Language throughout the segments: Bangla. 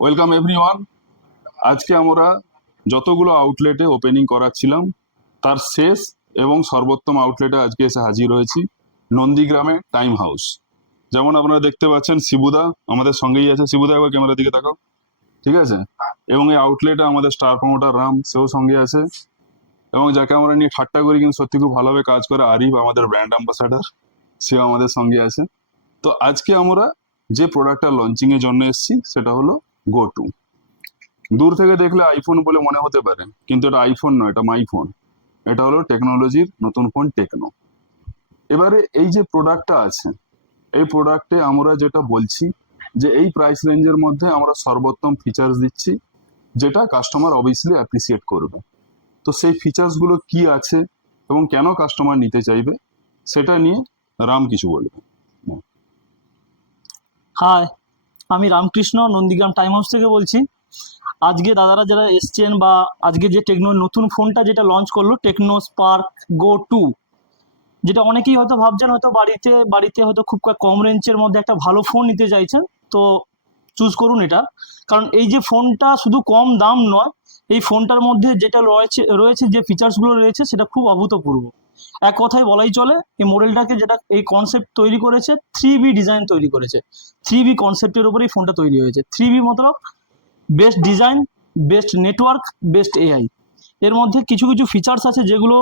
Welcome everyone. আজকে আমরা যতগুলো আউটলেটে ওপেনিং করাচ্ছিলাম তার শেষ এবং সর্বোত্তম আউটলেটে আজকে এসে হাজির হয়েছি, নন্দীগ্রামে টাইম হাউস। যেমন আপনারা দেখতে পাচ্ছেন শিবুদা আমাদের সঙ্গেই আছে। শিবুদা একবার ক্যামেরার দিকে তাকাও, ঠিক আছে? এবং এই আউটলেটে আমাদের স্টার প্রমোটার রাম, সেও সঙ্গে আছে। এবং যাকে আমরা নিয়ে ঠাট্টা করি কিন্তু সত্যি খুব ভালোভাবে কাজ করে, আরিফ আমাদের ব্র্যান্ড অ্যাম্বাসাডার, সেও আমাদের সঙ্গে আছে। তো আজকে আমরা যে প্রোডাক্টটা লঞ্চিং এর জন্য এসেছি সেটা হলো গো টু। দূর থেকে দেখলে আইফোন বলে মনে হতে পারে, কিন্তু এটা আইফোন নয়, এটা মাই ফোন। এটা হলো টেকনোলজির নতুন ফোন টেকনো। এবারে এই যে প্রোডাক্টটা আছে, এই প্রোডাক্টে আমরা যেটা বলছি যে এই প্রাইস রেঞ্জের মধ্যে আমরা সর্বোত্তম ফিচার্স দিচ্ছি, যেটা কাস্টমার অবভিয়াসলি অ্যাপ্রিসিয়েট করবে। তো সেই ফিচার্স গুলো কি আছে এবং কেন কাস্টমার নিতে চাইবে সেটা নিয়ে রাম কিছু বলবে। হাই, আমি রামকৃষ্ণ নন্দীগ্রাম টাইম হাউস থেকে বলছি। আজকে দাদারা যারা এসছেন বা আজকে যে টেকনো নতুন ফোনটা যেটা লঞ্চ করলো, টেকনো স্পার্ক গো টু, যেটা অনেকেই হয়তো ভাবছেন হয়তো বাড়িতে হয়তো খুব কম রেঞ্জের মধ্যে একটা ভালো ফোন নিতে চাইছেন, তো চুজ করুন এটা। কারণ এই যে ফোনটা শুধু কম দাম নয়, এই ফোনটার মধ্যে যেটা রয়েছে যে ফিচার্সগুলো রয়েছে সেটা খুব অভূতপূর্ব। এক কথায় বলাই চলে, এই মডেলটাকে যেটা এই কনসেপ্ট তৈরি করেছে, 3B ডিজাইন তৈরি করেছে। 3B কনসেপ্টের উপরে এই ফোনটা তৈরি হয়েছে। 3B মতলব best design, best network, best AI. এর মধ্যে কিছু কিছু ফিচার্স আছে যেগুলো,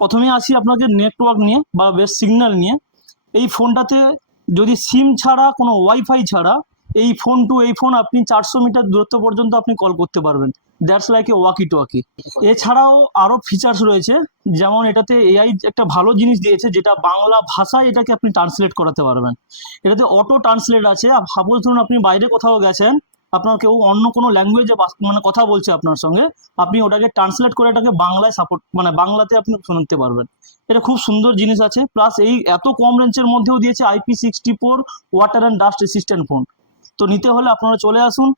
প্রথমে আসি আপনাকে নেটওয়ার্ক নিয়ে বা বেস্ট সিগন্যাল নিয়ে। এই ফোনটাতে যদি সিম ছাড়া, কোনো ওয়াইফাই ছাড়া, এই ফোন আপনি 400 মিটার দূরত্ব পর্যন্ত আপনি কল করতে পারবেন। দ্যাটস লাইক এ ওয়াকি টোয়াকি। এছাড়াও আরও ফিচার্স রয়েছে, যেমন এটাতে এআই একটা ভালো জিনিস দিয়েছে, যেটা বাংলা ভাষায় এটাকে আপনি ট্রান্সলেট করাতে পারবেন। এটাতে অটো ট্রান্সলেট আছে। সাপোজ ধরুন আপনি বাইরে কোথাও গেছেন, আপনার কেউ অন্য কোনো ল্যাঙ্গুয়েজে মানে কথা বলছে আপনার সঙ্গে, আপনি ওটাকে ট্রান্সলেট করে এটাকে বাংলায় মানে বাংলাতে আপনি শুনতে পারবেন। এটা খুব সুন্দর জিনিস আছে। প্লাস এই এত কম রেঞ্জের মধ্যেও দিয়েছে IP64 water and dust resistant phone. তো নিতে হলে আপনারা চলে আসুন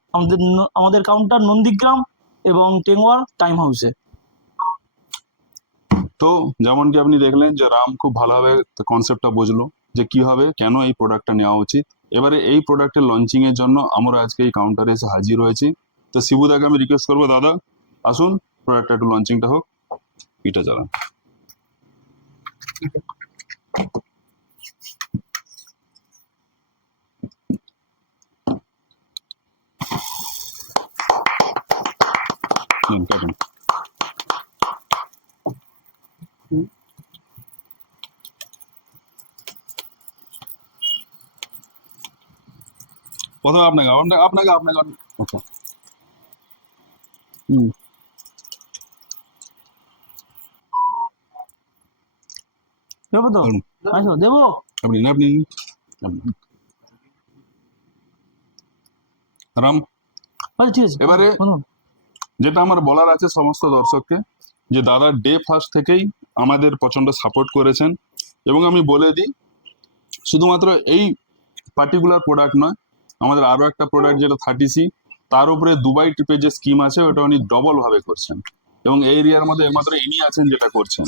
আমাদের কাউন্টার নন্দীগ্রাম এবং টেঙ্গুয়ার টাইম হাউসে। তো যেমন কি আপনি দেখলেন যে রাম খুব ভালোভাবে কনসেপ্টটা বুঝলো যে কিভাবে কেন এই প্রোডাক্টটা নেওয়া উচিত। এবারে এই প্রোডাক্টের লঞ্চিং এর জন্য আমরা আজকে এই কাউন্টারে এসে হাজির হয়েছি। তো শিবুদাকে আমি রিকোয়েস্ট করবো, দাদা আসুন প্রোডাক্টটা একটু লঞ্চিংটা হোক, এটা চালান। কাটুন। প্রথমে আপনাকে আপনাকে আপনাকে আপনাকে আচ্ছা, দেবো তো? বলুন। আচ্ছা, দেবো। আপনি না আপনি রাম, আচ্ছা, ঠিক আছে। এবারে বলুন। যেটা আমার বলার আছে সমস্ত দর্শককে, যে দাদা ডে ফার্স্ট থেকেই আমাদের প্রচন্ড সাপোর্ট করেছেন। এবং আমি বলে দিই, শুধুমাত্র এই পার্টিকুলার প্রোডাক্ট নয়, আমাদের আরো একটা প্রোডাক্ট যেটা 30C, তার উপরে দুবাই ট্রিপের যে স্কিম আছে ওটা উনি ডবল ভাবে করছেন। এবং এই এরিয়ার মধ্যে একমাত্র ইনি আছেন যেটা করছেন।